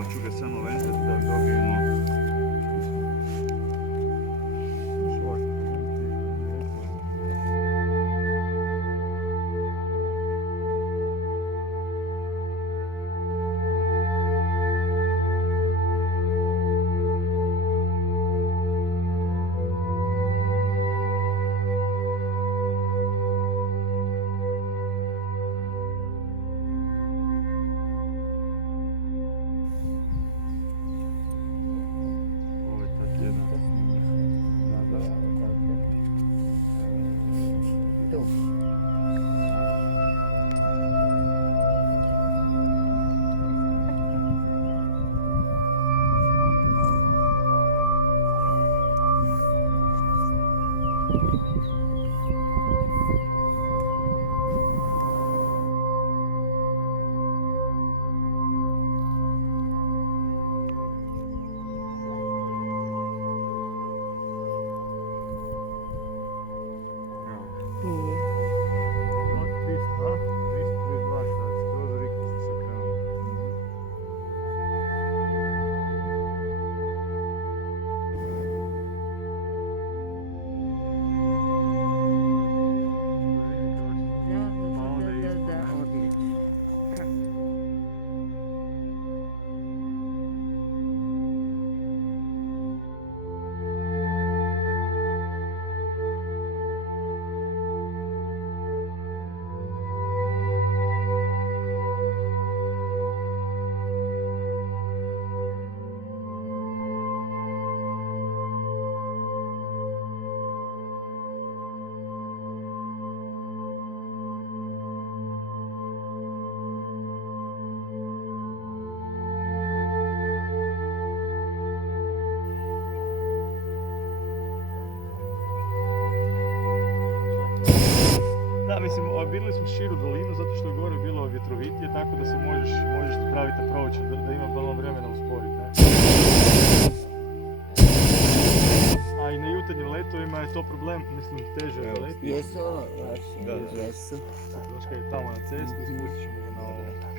Evo ću ga samo ventati da dobijemo. Mislim, birali smo širu dolinu zato što je gore bilo vjetrovitije, tako da se možeš napraviti approach, da ima malo vremena usporiti. A i na jutarnjim letovima je to problem, mislim, teže je leti. Jesu ovo vaše? Jesu. Doška je tamo na cestu, spustit ćemo ga na ovo.